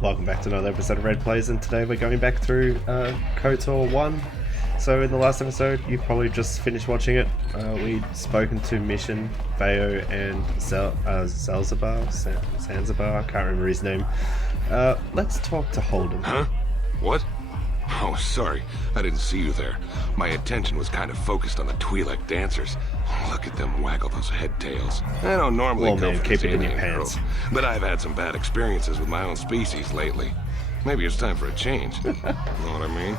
Welcome back to another episode of Red Plays, and today we're going back through KOTOR 1. So in the last episode, you probably just finished watching it. We'd spoken to Mission, Veo, and Zanzibar, I can't remember his name. Let's talk to Holden. Huh? What? Oh, sorry. I didn't see you there. My attention was kind of focused on the Twi'lek dancers. Look at them waggle those head tails. I don't normally go for keep this it in your alien pants. girl, but I've had some bad experiences with my own species lately. Maybe it's time for a change. Know what I mean?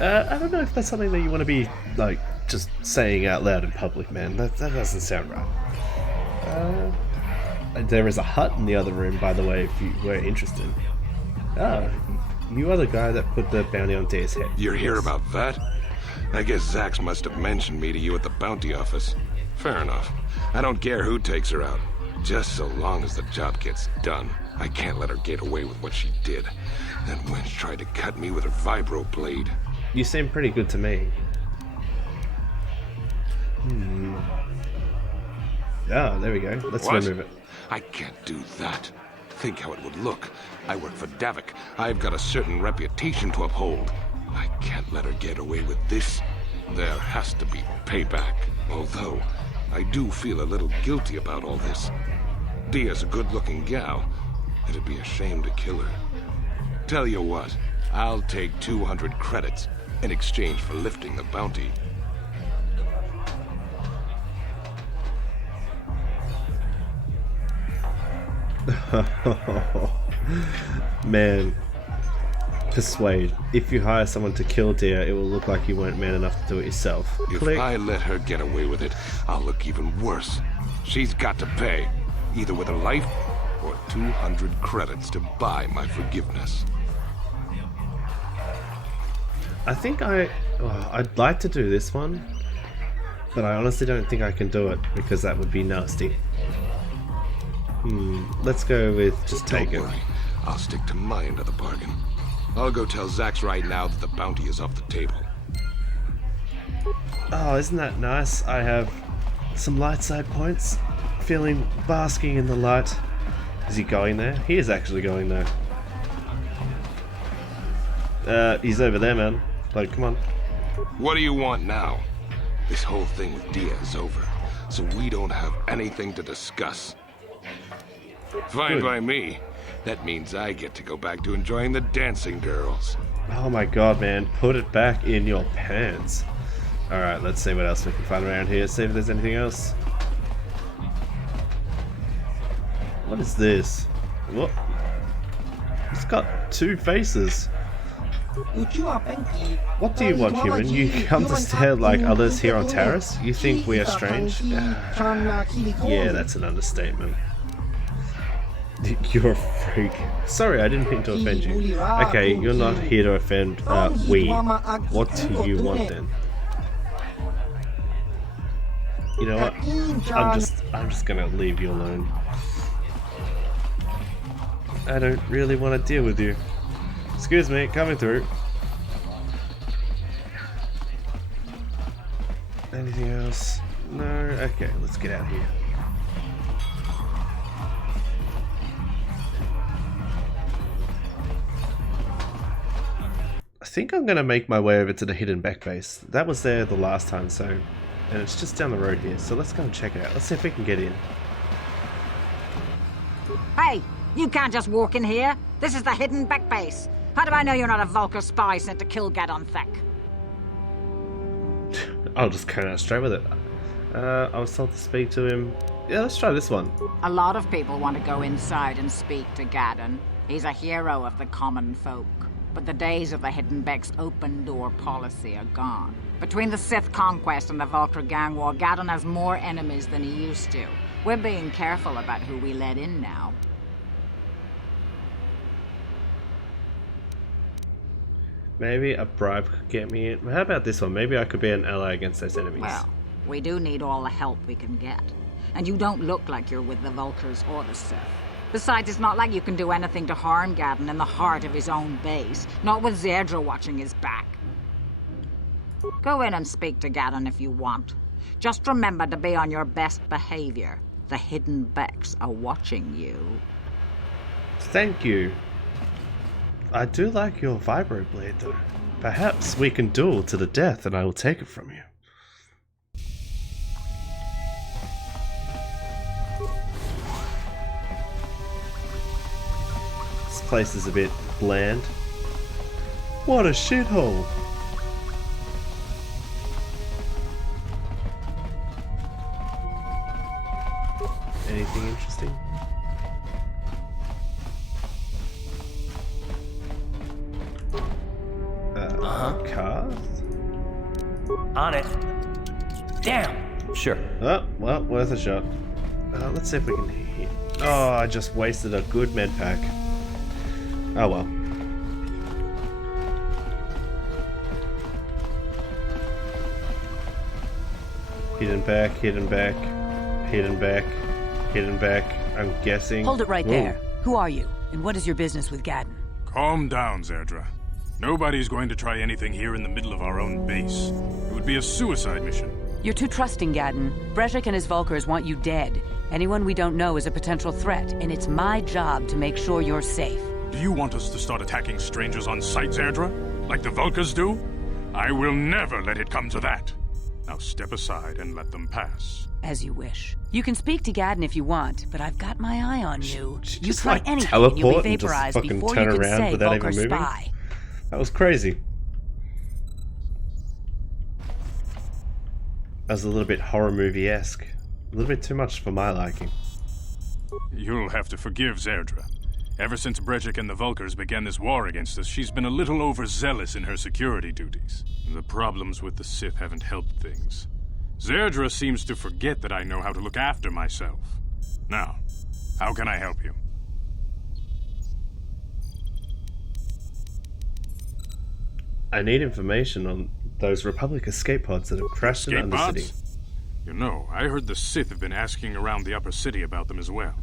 I don't know if that's something that you want to be, like, just saying out loud in public, man. That doesn't sound right. There is a hut in the other room, by the way, if you were interested. Oh, you are the guy that put the bounty on Dea's head. You're here about that? I guess Zax must have mentioned me to you at the bounty office. Fair enough. I don't care who takes her out. Just so long as the job gets done. I can't let her get away with what she did. That wench tried to cut me with her vibro blade. You seem pretty good to me. Ah, there we go. Let's remove it. I can't do that. Think how it would look. I work for Davik. I've got a certain reputation to uphold. I can't let her get away with this. There has to be payback. Although, I do feel a little guilty about all this. Dia's a good-looking gal. It'd be a shame to kill her. Tell you what, I'll take 200 credits in exchange for lifting the bounty. Man, persuade. If you hire someone to kill Dia, it will look like you weren't man enough to do it yourself. If Click. I let her get away with it, I'll look even worse. She's got to pay, either with her life or 200 credits to buy my forgiveness. I think I'd like to do this one, but I honestly don't think I can do it because that would be nasty. Let's go with just take it. Don't worry, I'll stick to my end of the bargain. I'll go tell Zax right now that the bounty is off the table. Oh, isn't that nice? I have some light side points. Feeling basking in the light. Is he going there? He is actually going there. He's over there, man. Like, come on. What do you want now? This whole thing with Dia is over, so we don't have anything to discuss. Fine Good. by me. That means I get to go back to enjoying the dancing girls. Oh my god, man. Put it back in your pants. Alright, let's see what else we can find around here. See if there's anything else. What is this? What? It's got two faces. What do you want, human? You come to stare like others here on Terrace? You think we are strange? Yeah, that's an understatement. You're a freak. Sorry, I didn't mean to offend you. Okay, you're not here to offend we. What do you want then? You know what? I'm just gonna leave you alone. I don't really want to deal with you. Excuse me, coming through. Anything else? No? Okay, let's get out of here. I think I'm gonna make my way over to the hidden back base. That was there the last time, and it's just down the road here. So let's go and check it out. Let's see if we can get in. Hey, you can't just walk in here. This is the hidden back base. How do I know you're not a Vulcar spy sent to kill Gadon Thek? I'll just come out straight with it. I was told to speak to him. Yeah, let's try this one. A lot of people want to go inside and speak to Gadon. He's a hero of the common folk. But the days of the Hidden Beck's open door policy are gone. Between the Sith conquest and the Vulcar gang war, Gadon has more enemies than he used to. We're being careful about who we let in now. Maybe a bribe could get me in. How about this one? Maybe I could be an ally against those enemies. Well, we do need all the help we can get. And you don't look like you're with the Vulcars or the Sith. Besides, it's not like you can do anything to harm Gadon in the heart of his own base. Not with Zedra watching his back. Go in and speak to Gadon if you want. Just remember to be on your best behavior. The Hidden Becks are watching you. Thank you. I do like your vibroblade, though. Perhaps we can duel to the death and I will take it from you. This place is a bit bland. What a shithole! Anything interesting? Cars? On it. Damn. Sure. Oh, well, worth a shot. Let's see if we can hit. Oh, I just wasted a good med pack. Oh well. Hidden back, hidden back, hidden back, hidden back. I'm guessing. Hold it right Whoa. there. Who are you? And what is your business with Gadden? Calm down, Zerdra. Nobody's going to try anything here in the middle of our own base. It would be a suicide mission. You're too trusting, Gadden. Brezhik and his Vulkars want you dead. Anyone we don't know is a potential threat, and it's my job to make sure you're safe. Do you want us to start attacking strangers on sight, Zerdra? Like the Vulkars do? I will never let it come to that. Now step aside and let them pass. As you wish. You can speak to Gadden if you want, but I've got my eye on you. She You just, try like, anything and you'll teleport be and just vaporized fucking before turn you could around say without Vulkar even moving? spy. That was crazy. That was a little bit horror movie-esque. A little bit too much for my liking. You'll have to forgive Zerdra. Ever since Brezhik and the Vulkars began this war against us, she's been a little overzealous in her security duties. The problems with the Sith haven't helped things. Zerdra seems to forget that I know how to look after myself. Now, how can I help you? I need information on those Republic escape pods that have crashed in Escape Undercity. pods? You know, I heard the Sith have been asking around the upper city about them as well.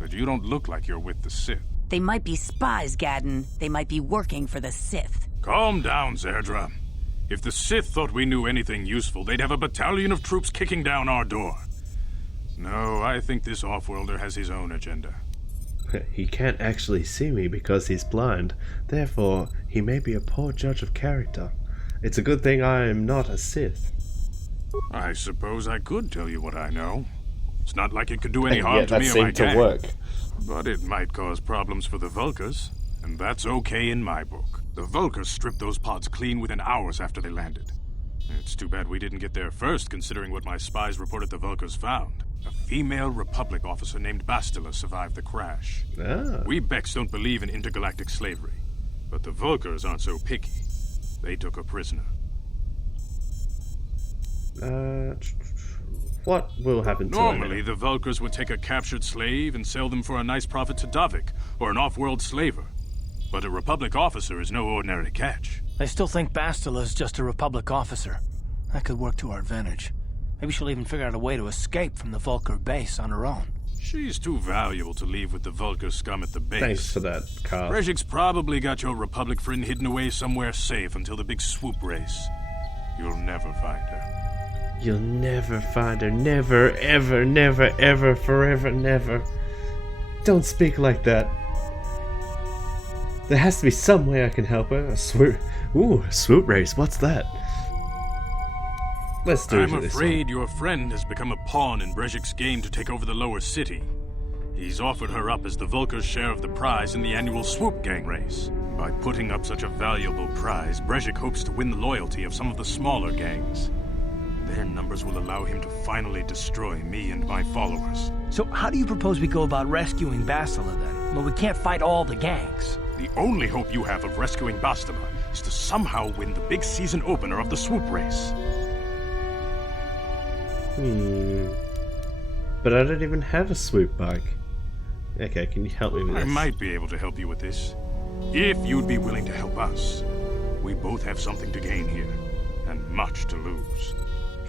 But you don't look like you're with the Sith. They might be spies, Gadden. They might be working for the Sith. Calm down, Zerdra. If the Sith thought we knew anything useful, they'd have a battalion of troops kicking down our door. No, I think this off-worlder has his own agenda. He can't actually see me because he's blind. Therefore, he may be a poor judge of character. It's a good thing I am not a Sith. I suppose I could tell you what I know. It's not like it could do any And harm yet to that me or my seemed to gang. work. But it might cause problems for the Vulkars, and that's okay in my book. The Vulkars stripped those pods clean within hours after they landed. It's too bad we didn't get there first, considering what my spies reported the Vulkars found. A female Republic officer named Bastila survived the crash. Ah. We Becks don't believe in intergalactic slavery, but the Vulkars aren't so picky. They took her prisoner. What will happen to Normally, him? the Vulkars would take a captured slave and sell them for a nice profit to Davik, or an off-world slaver. But a Republic officer is no ordinary catch. I still think Bastila's just a Republic officer. That could work to our advantage. Maybe she'll even figure out a way to escape from the Vulkar base on her own. She's too valuable to leave with the Vulkar scum at the base. Thanks for that, Carl. Brezhik's probably got your Republic friend hidden away somewhere safe until the big swoop race. You'll never find her. You'll never find her. Never, ever, never, ever, forever, never. Don't speak like that. There has to be some way I can help her. A swoop. Ooh, a swoop race. What's that? Let's do it. I'm afraid your friend has become a pawn in Brezhik's game to take over the lower city. He's offered her up as the Vulkar's share of the prize in the annual swoop gang race. By putting up such a valuable prize, Brezhik hopes to win the loyalty of some of the smaller gangs. Their numbers will allow him to finally destroy me and my followers. So how do you propose we go about rescuing Bastila then? Well, we can't fight all the gangs. The only hope you have of rescuing Bastila is to somehow win the big season opener of the swoop race. But I don't even have a swoop bike. Okay, can you help me with I this? might be able to help you with this. If you'd be willing to help us. We both have something to gain here, and much to lose.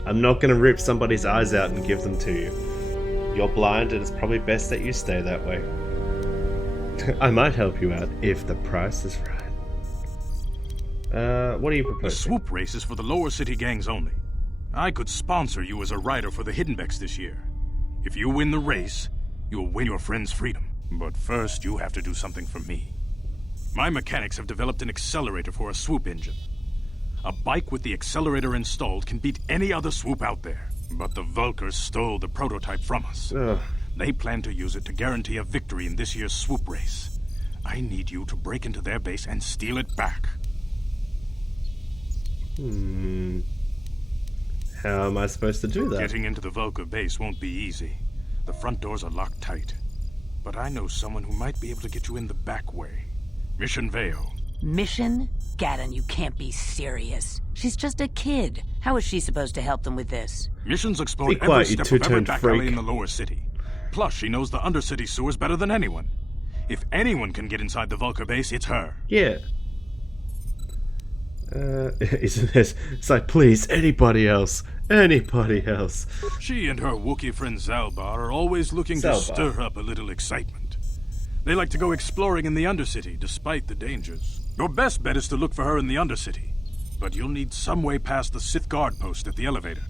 I'm not gonna rip somebody's eyes out and give them to you. You're blind and it's probably best that you stay that way. I might help you out if the price is right. What are you The proposing? swoop race is for the lower city gangs only. I could sponsor you as a rider for the Hiddenbecks this year. If you win the race, you'll win your friend's freedom. But first, you have to do something for me. My mechanics have developed an accelerator for a swoop engine. A bike with the accelerator installed can beat any other swoop out there. But the Vulkars stole the prototype from us. Ugh. They plan to use it to guarantee a victory in this year's swoop race. I need you to break into their base and steal it back. How am I supposed to do that? Getting into the Vulkar base won't be easy. The front doors are locked tight. But I know someone who might be able to get you in the back way. Mission Vale. Mission? Gaddon, you can't be serious. She's just a kid. How is she supposed to help them with this? Missions explored Be quiet, every you step of every two-toned back freak. alley in the lower city. Plus, she knows the undercity sewers better than anyone. If anyone can get inside the Vulkar base, it's her. Yeah. Isn't this? It's like, please, anybody else. Anybody else. She and her Wookiee friend Zalbar are always looking to Zalbar. stir up a little excitement. They like to go exploring in the Undercity, despite the dangers. Your best bet is to look for her in the Undercity. But you'll need some way past the Sith guard post at the elevator.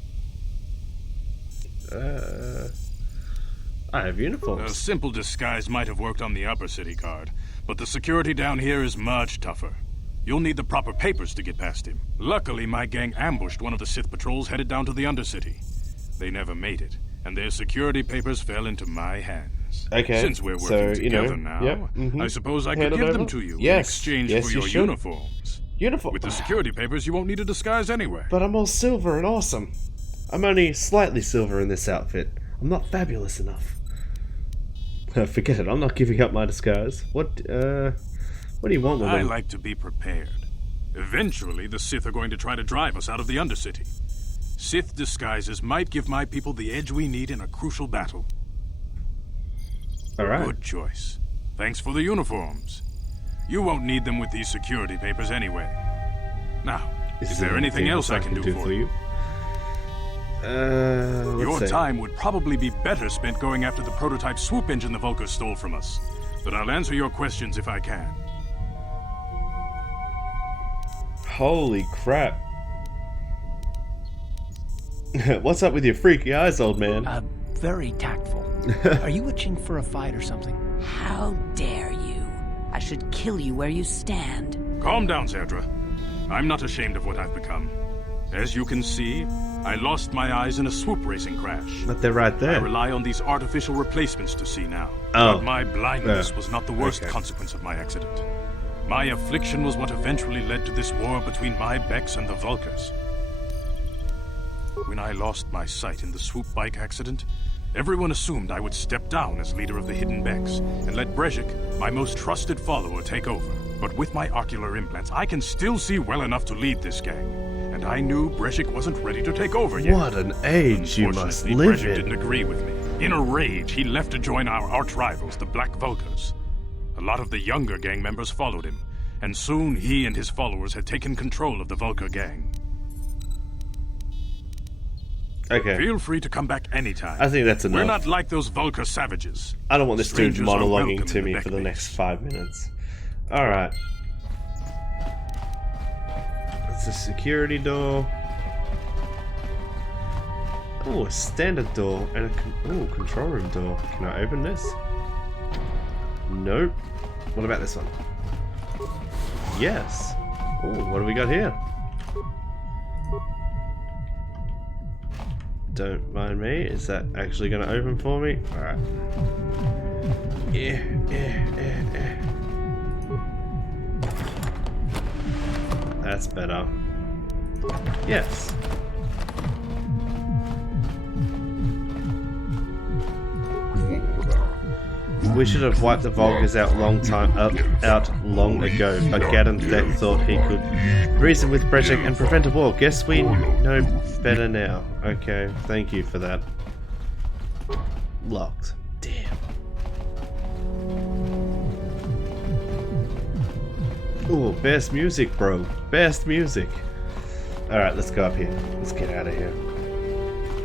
I have A uniforms. simple disguise might have worked on the Upper City guard, but the security down here is much tougher. You'll need the proper papers to get past him. Luckily, my gang ambushed one of the Sith patrols headed down to the Undercity. They never made it, and their security papers fell into my hands. Okay, Since we're working so, you know, together now, yep, mhm. I suppose I Hand could it give them over? to you in Yes, exchange yes, for you your should. uniforms. Uniform. With the security papers, you won't need a disguise anyway. But I'm all silver and awesome. I'm only slightly silver in this outfit. I'm not fabulous enough. Forget it, I'm not giving up my disguise. What do you want, woman? I like to be prepared. Eventually, the Sith are going to try to drive us out of the Undercity. Sith disguises might give my people the edge we need in a crucial battle. Alright. Good choice. Thanks for the uniforms. You won't need them with these security papers anyway. Now, is there anything else I can do for you? Let's Your see. time would probably be better spent going after the prototype swoop engine the Vulkars stole from us. But I'll answer your questions if I can. Holy crap. What's up with your freaky eyes, old man? Very tactful. Are you itching for a fight or something? How dare you? I should kill you where you stand. Calm down, Zerdra. I'm not ashamed of what I've become. As you can see, I lost my eyes in a swoop racing crash. But they're right I there. rely on these artificial replacements to see now. Oh. But my blindness was not the worst Okay. consequence of my accident. My affliction was what eventually led to this war between my Becks and the Vulkars. When I lost my sight in the swoop bike accident, everyone assumed I would step down as leader of the Hidden Becks and let Brezhik, my most trusted follower, take over. But with my ocular implants, I can still see well enough to lead this gang. And I knew Brezhik wasn't ready to take over yet. What an age you must Unfortunately, live Brezhik didn't in. agree with me. In a rage, he left to join our arch-rivals, the Black Vulkars. A lot of the younger gang members followed him, and soon he and his followers had taken control of the Vulkar gang. Okay. Feel free to come back anytime. I think that's We're enough. not like those Vulkar savages. I don't want this dude Strangers are monologuing welcome to in the me Beck for the base. next 5 minutes. Alright. It's a security door. Oh, a standard door and a control room door. Can I open this? Nope. What about this one? Yes. Oh, what do we got here? Don't mind me. Is that actually going to open for me? Alright. That's better. Yes. We should have wiped the Vulkars out long ago, but Gaddon thought he could reason with Brezhik and prevent a war. Guess we know better now. Okay, thank you for that. Locked. Damn. Ooh, best music, bro. Best music. Alright, let's go up here. Let's get out of here.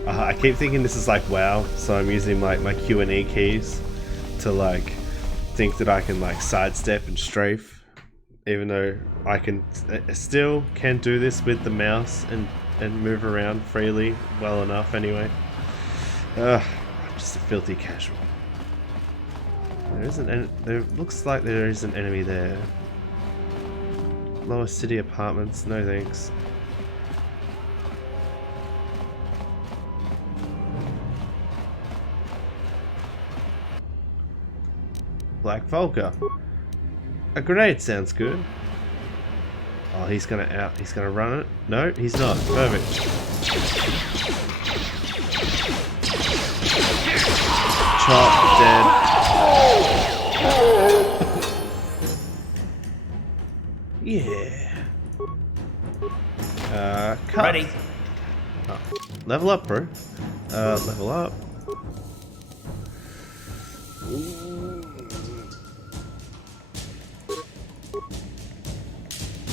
I keep thinking this is like WoW, so I'm using like my Q&E keys to like think that I can like sidestep and strafe, even though I can still can do this with the mouse and move around freely well enough anyway. I'm just a filthy casual. There looks like there is an enemy there. Lower city apartments, no thanks. Black Volker. A grenade sounds good. Oh, he's gonna run it. No, he's not. Perfect. Chop, dead. Yeah. Cut. Ready. Oh, level up, bro. Level up.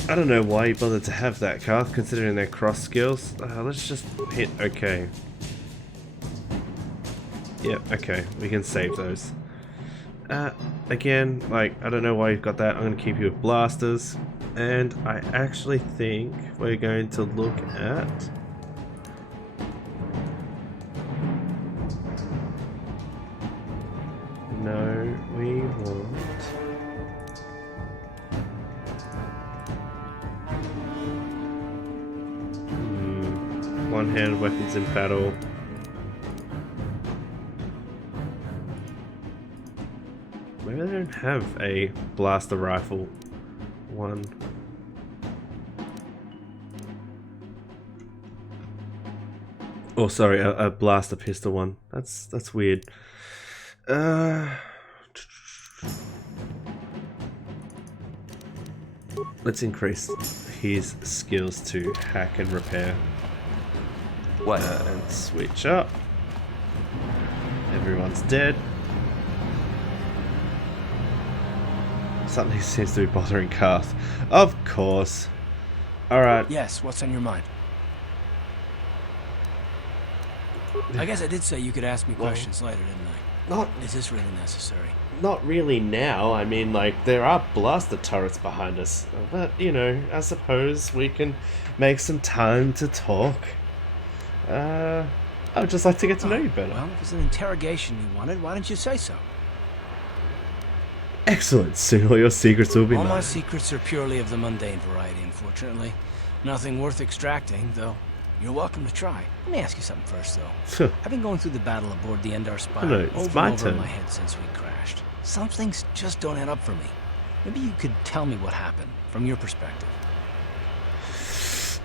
I don't know why you bothered to have that car, considering their cross skills. Let's just hit OK. Yep, okay, we can save those. Again, like, I don't know why you've got that. I'm going to keep you with blasters. And I actually think we're going to look at... No, we want... One-handed weapons in battle. Maybe they don't have a blaster rifle one. Oh, sorry, a blaster pistol one. That's weird. Let's increase his skills to hack and repair. What? And switch up. Everyone's dead. Something seems to be bothering Karth. Of course. Alright. Yes, what's on your mind? I guess I did say you could ask me questions later, didn't I? Not, Is this really necessary? not really now. I mean, like, there are blaster turrets behind us. But, you know, I suppose we can make some time to talk. I would just like to get to know you better. Well, if it's an interrogation you wanted, why didn't you say so? Excellent. Soon all your secrets will be All my mine. secrets are purely of the mundane variety, unfortunately. Nothing worth extracting, though. You're welcome to try. Let me ask you something first, though. I've been going through the battle aboard the Endar Spire No, it's over my and over in turn. my head since we crashed. Some things just don't add up for me. Maybe you could tell me what happened, from your perspective.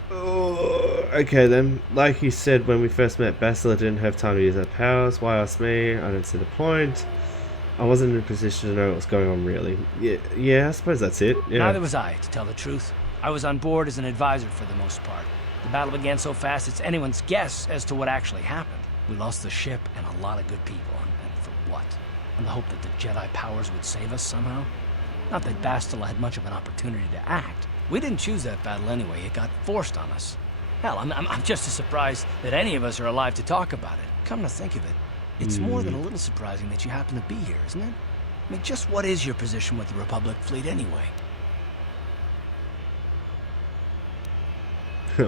Oh, okay then. Like you said, when we first met, Bastila didn't have time to use her powers. Why ask me? I don't see the point. I wasn't in a position to know what was going on, really. Yeah, I suppose that's it. Yeah. Neither was I, to tell the truth. I was on board as an advisor for the most part. The battle began so fast it's anyone's guess as to what actually happened. We lost the ship and a lot of good people, and for what? In the hope that the Jedi powers would save us somehow? Not that Bastila had much of an opportunity to act. We didn't choose that battle anyway, it got forced on us. Hell, I'm just as surprised that any of us are alive to talk about it. Come to think of it, it's more than a little surprising that you happen to be here, isn't it? I mean, just what is your position with the Republic fleet anyway?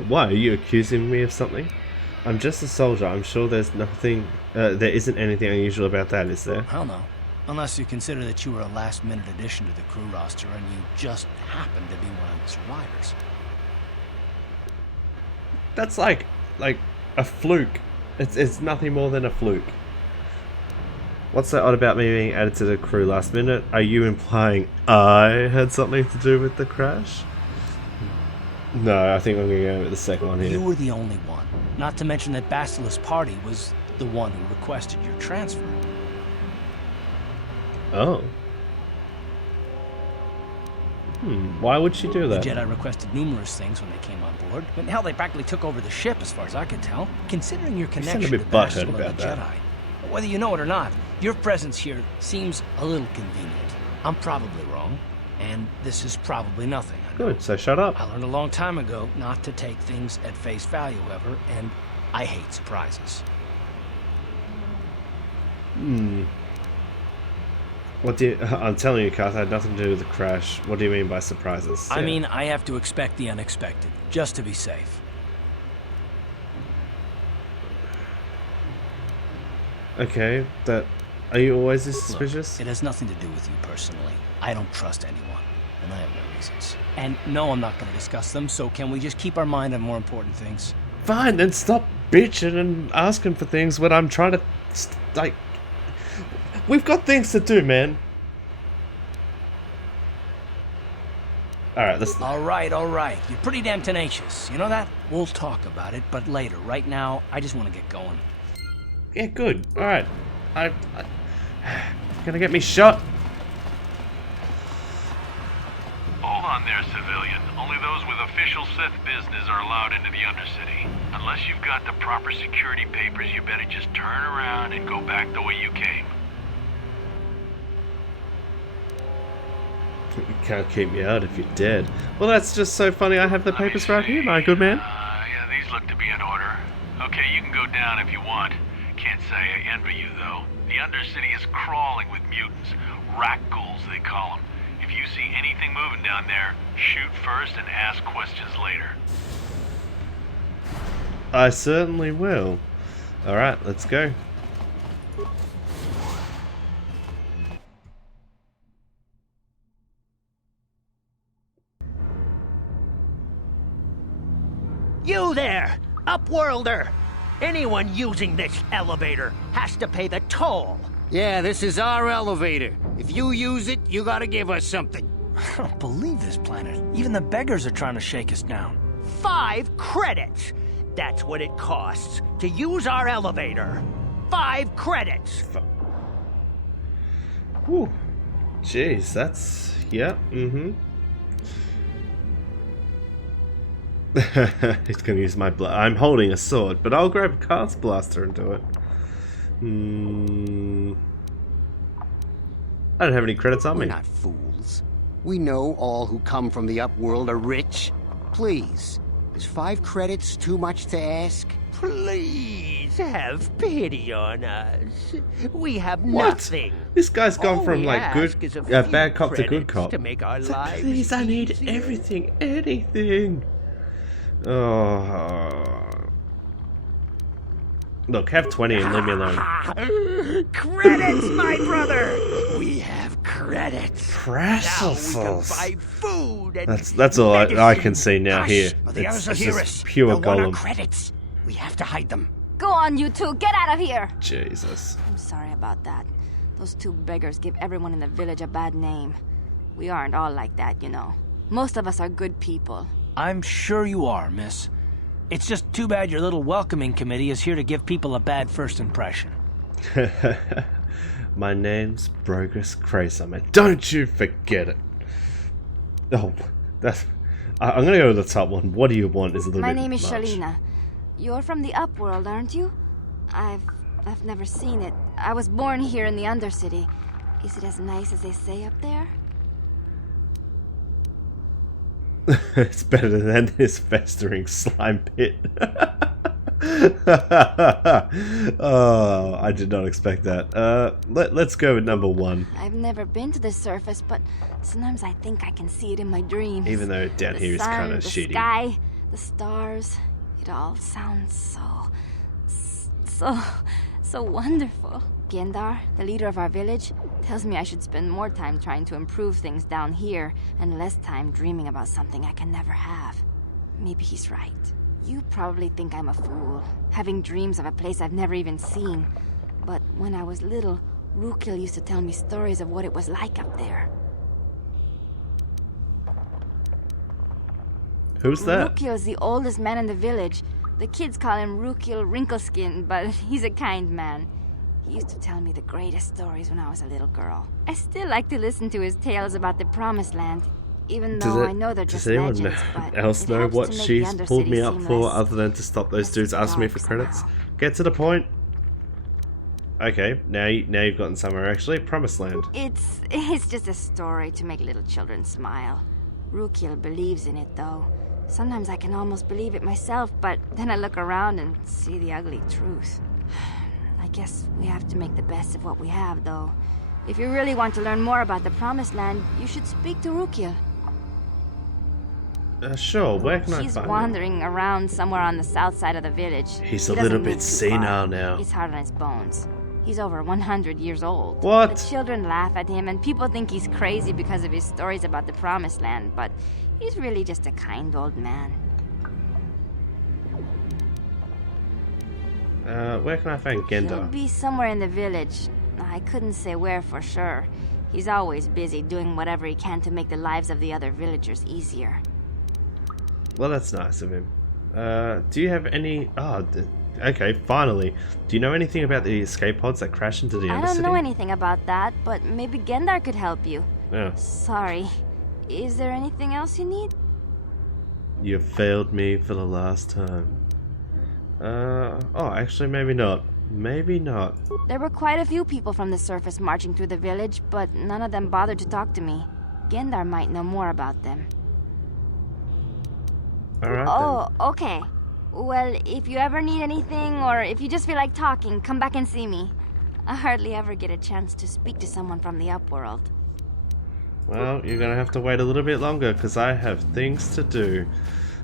Why, are you accusing me of something? I'm just a soldier. I'm sure there's nothing, there isn't anything unusual about that, is there? Hell no. Unless you consider that you were a last-minute addition to the crew roster and you just happened to be one of the survivors. That's like a fluke. It's nothing more than a fluke. What's so odd about me being added to the crew last minute? Are you implying I had something to do with the crash? No, I think I'm going to go with the second one here. You were the only one. Not to mention that Bastila's party was the one who requested your transfer. Oh. Why would she do The that? Jedi requested numerous things when they came on board. I mean, hell, they practically took over the ship as far as I could tell. Considering your sound a connection bit to butthurt Bastila about the that. Jedi. Whether you know it or not, your presence here seems a little convenient. I'm probably wrong, and this is probably nothing. I know. Good, so shut up. I learned a long time ago not to take things at face value ever, and I hate surprises. What do you... I'm telling you, Karth, had nothing to do with the crash. What do you mean by surprises? I Yeah. mean, I have to expect the unexpected, just to be safe. Okay, that... Are you always this suspicious? Look, it has nothing to do with you personally. I don't trust anyone. and I have my reasons. And no, I'm not going to discuss them, so can we just keep our mind on more important things? Fine, then stop bitching and asking for things when I'm trying to, like... We've got things to do, man. Alright, let's... Alright. You're pretty damn tenacious. You know that? We'll talk about it, but later. Right now, I just want to get going. Yeah, good. Alright. I... Gonna get me shot? Hold on there, civilian. Only those with official Sith business are allowed into the Undercity. Unless you've got the proper security papers, you better just turn around and go back the way you came. You can't keep me out if you're dead. Well, that's just so funny. I have the papers right here, my good man. Yeah, these look to be in order. Okay, you can go down if you want. Can't say I envy you, though. The Undercity is crawling with mutants. Rat ghouls, they call them. If you see anything moving down there, shoot first and ask questions later. I certainly will. Alright, let's go. You there, Upworlder! Anyone using this elevator has to pay the toll. Yeah, this is our elevator. If you use it, you gotta give us something. I don't believe this planet. Even the beggars are trying to shake us down. 5 credits! That's what it costs to use our elevator. 5 credits! Whew. Jeez, that's... yeah, He's gonna use my I'm holding a sword, but I'll grab Cast Blaster and do it. I don't have any credits on me. We're not fools. We know all who come from the Upworld are rich. Please, is 5 credits too much to ask? Please have pity on us. We have What? nothing. This guy's gone All from we like ask is a good, few bad cop to good credits cop. to make our It's like, lives please, I need easier. everything, anything. Oh. Look, have 20 and leave me alone. Credits, my brother! We have credits. Now we can Precious. buy food and That's all I can medicine. see now Hush, here. or the others will It's hear just us. pure They'll want our golem. credits. We have to hide them. Go on, you two. Get out of here. Jesus. I'm sorry about that. Those 2 beggars give everyone in the village a bad name. We aren't all like that, you know. Most of us are good people. I'm sure you are, miss. It's just too bad your little welcoming committee is here to give people a bad first impression. My name's Brogus Kraser. Don't you forget it. Oh, that's... I'm gonna go with the top one. What do you want is a little My bit name is much. Shalina. You're from the Upworld, aren't you? I've never seen it. I was born here in the Undercity. Is it as nice as they say up there? It's better than this festering slime pit. Oh, I did not expect that. Let's go with number 1. I've never been to the surface, but sometimes I think I can see it in my dreams. Even though down The here is sun, kind of the shitty. sky, the stars, it all sounds so wonderful. Gendar, the leader of our village, tells me I should spend more time trying to improve things down here and less time dreaming about something I can never have. Maybe he's right. You probably think I'm a fool, having dreams of a place I've never even seen. But when I was little, Rukil used to tell me stories of what it was like up there. Who's that? Rukil is the oldest man in the village. The kids call him Rukil Wrinkleskin, but he's a kind man. He used to tell me the greatest stories when I was a little girl. I still like to listen to his tales about the Promised Land, even though I know they're just Does anyone legends, but else it know helps what to make she's the pulled me Undercity up seem for less- other than to stop those less dudes asking me for dark credits? somehow. Get to the point. Okay, now you've gotten somewhere actually. Promised Land. It's just a story to make little children smile. Rukil believes in it, though. Sometimes I can almost believe it myself, but then I look around and see the ugly truth. I guess we have to make the best of what we have, though. If you really want to learn more about the Promised Land, you should speak to Rukil. Sure, where can I He's find him? wandering around somewhere on the south side of the village. He's He a doesn't little move bit too senile far. now. He's hard on his bones. He's over 100 years old. What? The children laugh at him, and people think he's crazy because of his stories about the Promised Land, but he's really just a kind old man. Where can I find He'll Gendar? be somewhere in the village. I couldn't say where for sure. He's always busy doing whatever he can to make the lives of the other villagers easier. Well, that's nice of him. Do you have any... okay, finally. Do you know anything about the escape pods that crashed into the Undercity? I don't know anything about that, but maybe Gendar could help you. Yeah. Sorry. Is there anything else you need? You've failed me for the last time. Actually, maybe not. Maybe not. There were quite a few people from the surface marching through the village, but none of them bothered to talk to me. Gendar might know more about them. Alright then. Okay. Well, if you ever need anything, or if you just feel like talking, come back and see me. I hardly ever get a chance to speak to someone from the Upworld. Well, you're gonna have to wait a little bit longer, because I have things to do.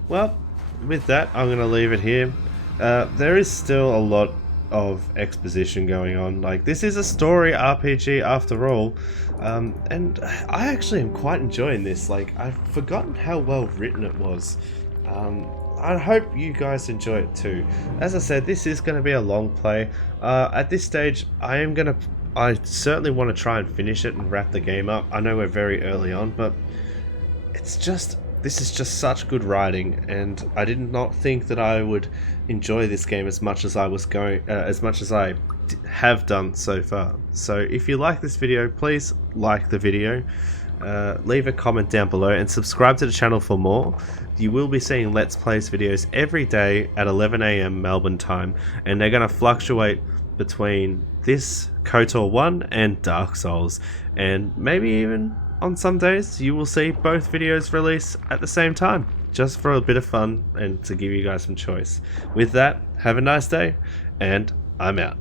Well, with that, I'm gonna leave it here. There is still a lot of exposition going on. Like, this is a story RPG after all, and I actually am quite enjoying this. Like, I've forgotten how well written it was. I hope you guys enjoy it too. As I said, this is going to be a long play. At this stage, I certainly want to try and finish it and wrap the game up. I know we're very early on, but this is just such good writing, and I did not think that I would enjoy this game as much as I have done so far. So if you like this video, please like the video. Leave a comment down below and subscribe to the channel for more. You will be seeing Let's Plays videos every day at 11 AM Melbourne time, and they're going to fluctuate between this KOTOR 1 and Dark Souls, and maybe even on some days you will see both videos release at the same time, just for a bit of fun and to give you guys some choice. With that, have a nice day, and I'm out.